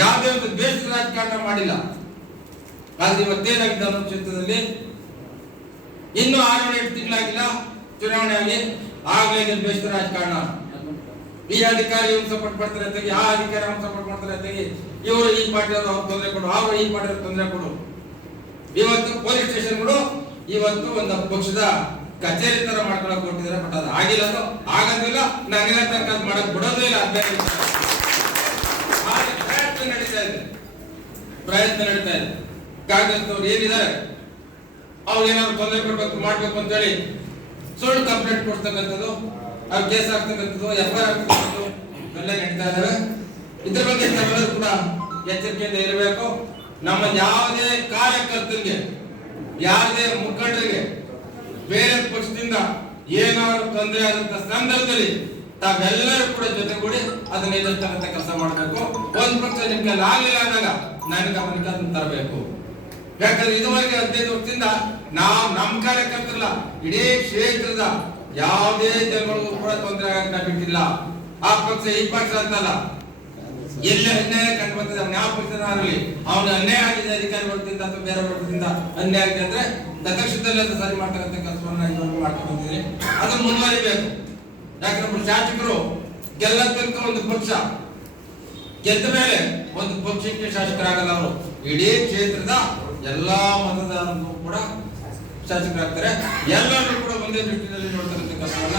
ಯಾವುದೇ ಒಂದು ದ್ವೇಷ ರಾಜಕಾರಣ ಮಾಡಿಲ್ಲ. ಆದ್ರೆ ಇವತ್ತೇನಾಗಿದೆ ಅನ್ನೋ ಕ್ಷೇತ್ರದಲ್ಲಿ? ಇನ್ನು ಆರು ಎಂಟು ತಿಂಗಳಾಗಿಲ್ಲ, ಚುನಾವಣೆ ಆಗಿ. ಆಗಲೇ ದ್ವೇಷ ರಾಜಕಾರಣ. ಈ ಅಧಿಕಾರಿ ಇವ್ರು ಸಪೋರ್ಟ್ ಮಾಡ್ತಾರೆ ಅಂತ ಆ ಅಧಿಕಾರಿ ಅವ್ನು ಸಪೋರ್ಟ್ ಮಾಡ್ತಾರೆ ಅಂತ ಇವರು ಈ ಮಾಡಿರೋದು ಅವ್ರು ತೊಂದರೆ ಕೊಡು, ಅವರು ಈ ಮಾಡಿರೋ ತೊಂದರೆ ಕೊಡು. ಇವತ್ತು ಪೊಲೀಸ್ ಸ್ಟೇಷನ್ಗಳು ಇವತ್ತು ಒಂದು ಪಕ್ಷದ ಕಚೇರಿ ತರ ಮಾಡ್ಕೊಳಕ್ ಕೊಟ್ಟಿದ್ದಾರೆ, ಬಟ್ ಅದು ಆಗಿಲ್ಲ ಅದು. ಆಗೋದಿಲ್ಲ ನನಗೆ ತನಕ ಅದು ಮಾಡಕ್ ಬಿಡೋದೇ ಇಲ್ಲ ಅಭ್ಯರ್ಥಿ ನಡೀತಾ ಇದೆ. ಪ್ರಯತ್ನ ನಡೀತಾ ಇದೆ. ಕಾಂಗ್ರೆಸ್ ಅವ್ರು ಏನಿದ್ದಾರೆ? ಅವ್ರು ಏನಾದ್ರು ತೊಂದರೆ ಕೊಡ್ಬೇಕು, ಮಾಡ್ಬೇಕು ಅಂತೇಳಿ ಸುಳ್ಳು ಕಂಪ್ಲೇಂಟ್ ಕೊಡ್ತಕ್ಕಂಥದ್ದು, ಅವ್ರ ಕೇಸ್ ಆಗ್ತಕ್ಕಂಥದ್ದು ಎಫ್ ಐ ಆರ್ ಹಾಕ್ತಕ್ಕಂಥದ್ದು ಎಲ್ಲ ನಡೀತಾ ಇದ್ರ ಬಗ್ಗೆ ನಾವೆಲ್ಲರೂ ಕೂಡ ಎಚ್ಚರಿಕೆಯಿಂದ ಇರಬೇಕು. ನಮ್ಮ ಯಾವುದೇ ಕಾರ್ಯಕರ್ತರಿಗೆ, ಯಾವುದೇ ಮುಖಂಡರಿಗೆ, ಬೇರೆ ಪಕ್ಷದಿಂದ ಏನಾದ್ರು ತೊಂದರೆ ಆದಂತ ಸಂದರ್ಭದಲ್ಲಿ ತಾವೆಲ್ಲರೂ ಕೂಡ ಜೊತೆಗೂಡಿ ಅದನ್ನ ಎದುರ್ತಕ್ಕಂಥ ಕೆಲಸ ಮಾಡಬೇಕು. ಒಂದ್ ಪಕ್ಷ ನಿಮ್ಗೆ ಆಗ್ಲಿಲ್ಲ ಅಂದಾಗ ನಾನು ಗಮನಕ್ಕೆ ಅದನ್ನ ತರಬೇಕು. ಯಾಕಂದ್ರೆ ಇದುವರೆಗೆ ಹದಿನೈದು ವರ್ಷದಿಂದ ನಾವು ನಮ್ಮ ಕಾರ್ಯಕರ್ತರಲ್ಲ, ಇಡೀ ಕ್ಷೇತ್ರದ ಯಾವುದೇ ಜನಗಳಿಗೂ ಕೂಡ ತೊಂದರೆ ಆಗಂತ ಬಿಟ್ಟಿಲ್ಲ. ಆ ಪಕ್ಷ ಈ ಪಕ್ಷ ಅಂತಲ್ಲ. ಎಲ್ಲಿ ಅನ್ಯಾಯ ಕಂಡು ಬರ್ತದೆ, ಅವ್ನು ಯಾವ ಪಕ್ಷದವರಲ್ಲಿ ಅವನು ಅನ್ಯಾಯ ಆಗಿದೆ, ಅಧಿಕಾರಿ ವರ್ಗದಿಂದ ಅಥವಾ ಬೇರೆ ವರ್ಗದಿಂದ ಅನ್ಯಾಯ ಆಗಿದೆ ಅಂದ್ರೆ ತಕ್ಷಣದಲ್ಲಿ ಸರಿ ಮಾಡ್ತಕ್ಕಂಥ ಕೆಲಸವನ್ನ ಮಾಡ್ಕೊಂಡು ಬಂದಿದ್ದೀನಿ. ಅದು ಮುಂದುವರಿಬೇಕು. ಯಾಕಂದ್ರೆ ಶಾಸಕರು ಗೆಲ್ಲತಕ್ಕ ಒಂದು ಪಕ್ಷ. ಗೆದ್ದ ಮೇಲೆ ಒಂದು ಪಕ್ಷಕ್ಕೆ ಶಾಸಕರಾಗಲ್ಲ ಅವರು. ಇಡೀ ಕ್ಷೇತ್ರದ ಎಲ್ಲಾ ಮತದಾರರು ಕೂಡ ಶಾಸಕರಾಗ್ತಾರೆ. ಎಲ್ಲರೂ ಕೂಡ ಒಂದೇ ದೃಷ್ಟಿಯಲ್ಲಿ ನೋಡ್ತಕ್ಕಂಥ ಕೆಲಸವನ್ನ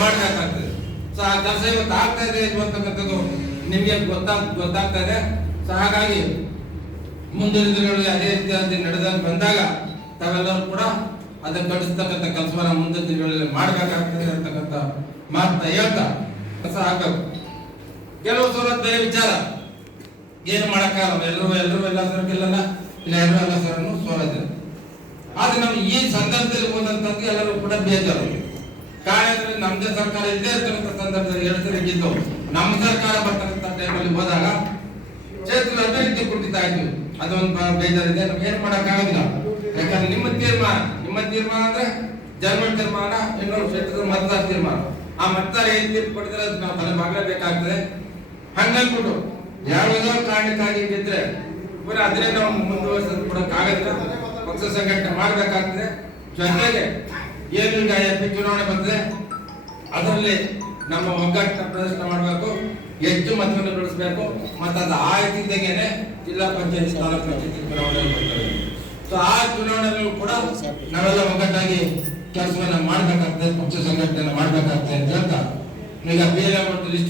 ಮಾಡಬೇಕಾಗ್ತದೆ ಸೊ, ಆ ಕೆಲಸ ಇವತ್ತು ಆಗ್ತಾ ಇದೆ ನಿಮಗೆ ಗೊತ್ತಾ, ಗೊತ್ತಾಗ್ತಾ ಇದೆ. ಸೊ, ಹಾಗಾಗಿ ಮುಂದಿನ ದಿನಗಳಲ್ಲಿ ಅದೇ ರೀತಿಯಾಗಿ ನಡೆದಾಗ ಬಂದಾಗ ತಾವೆಲ್ಲರೂ ಕೂಡ ಅದನ್ನ ಕಟ್ಟಿಸ್ತಕ್ಕಂಥ ಕೆಲಸವನ್ನ ಮುಂದಿನ ದಿನಗಳಲ್ಲಿ ಮಾಡಬೇಕಾಗ್ತದೆ ಅಂತಕ್ಕಂಥ ಮಾತನ್ನ ಹೇಳ್ತಾ ಕೆಲಸ ಹಾಕಬೇಕು. ಕೆಲವು ಸಲ ಬೇರೆ ವಿಚಾರ. ಏನು ಮಾಡೋಕ್ಕಾಗಲ್ಲ. ಎಲ್ಲರೂ ಎಲ್ಲರೂ ಎಲ್ಲ ಸರ ಇಲ್ಲ, ಎಲ್ಲರೂ ಎಲ್ಲ ಸರನ್ನು ಸೋಲದಿಲ್ಲ ಆದ್ರೆ ನಾವು ಈ ಸಂದರ್ಭದಲ್ಲಿ ಹೋದಂತದ್ದು ಎಲ್ಲರೂ ಕೂಡ ಬೇಜಾರು. ಕಾರಣ ಅಂದ್ರೆ ನಮ್ದೇ ಸರ್ಕಾರ ಇದ್ದೇ ಇರ್ತಕ್ಕಂಥ ಸಂದರ್ಭದಲ್ಲಿ ಗೆದ್ದು ನಮ್ಮ ಸರ್ಕಾರ ಬರ್ತಕ್ಕಂಥ ಟೈಮಲ್ಲಿ ಹೋದಾಗ ಕ್ಷೇತ್ರದ ಅಭಿವೃದ್ಧಿ ಕೊಟ್ಟಿದ್ದಾಯ್ತು ಅದೊಂದು ಬೇಜಾರಿದೆ. ನಮ್ಗೆ ಏನು ಮಾಡಕ್ಕಾಗೋದಿಲ್ಲ. ಯಾಕಂದ್ರೆ ನಿಮ್ಮ ತೀರ್ಮಾನ ನಿಮ್ಮ ತೀರ್ಮಾನ ಅಂದ್ರೆ ಜನ್ಮ ತೀರ್ಮಾನ, ಇನ್ನೊಂದು ಕ್ಷೇತ್ರದ ಮತದಾರ ತೀರ್ಮಾನ. ಆ ಮತದಾರ ಏನ್ ತೀರ್ಪು ಕೊಡ್ತಾರೆ ಅದು ನಾವು ತಲೆ ಬಾಗ್ಲೇಬೇಕಾಗ್ತದೆ ಹಂಗನ್ಬಿಟ್ಟು, ಯಾವುದೋ ಕಾರಣಕ್ಕಾಗಿ ಬಿದ್ರೆ ಬರೀ ಅದನ್ನೇ ನಾವು ಮುಂದುವರಿಸೋದು ಕೊಡೋಕ್ಕಾಗತ್ತೆ ಪಕ್ಷ ಸಂಘಟನೆ ಮಾಡಬೇಕಾಗ್ತದೆ. ಜೊತೆಗೆ ಏನು ಈಗ ಚುನಾವಣೆ ಬಂದ್ರೆ, ಅದರಲ್ಲಿ ನಮ್ಮ ಒಗ್ಗಟ್ಟಿನ ಪ್ರದರ್ಶನ ಮಾಡಬೇಕು, ಹೆಚ್ಚು ಮತವನ್ನು ಬೆಳೆಸಬೇಕು ಮತ್ತು ಅದು ಆಯ್ತಿದ್ದಾಗೇನೆ ಜಿಲ್ಲಾ ಪಂಚಾಯತ್, ತಾಲೂಕು ಪಂಚಾಯತ್ ಚುನಾವಣೆ ಸೊ ಆ ಚುನಾವಣೆಗಳು ಕೂಡ ನಾವೆಲ್ಲ ಒಗ್ಗಟ್ಟಾಗಿ ಕೆಲಸವನ್ನ ಮಾಡ್ಬೇಕಾಗ್ತದೆ ಪಕ್ಷ ಸಂಘಟನೆ ಮಾಡ್ಬೇಕಾಗ್ತದೆ ಅಂತ ಈಗ ಬೇರೆ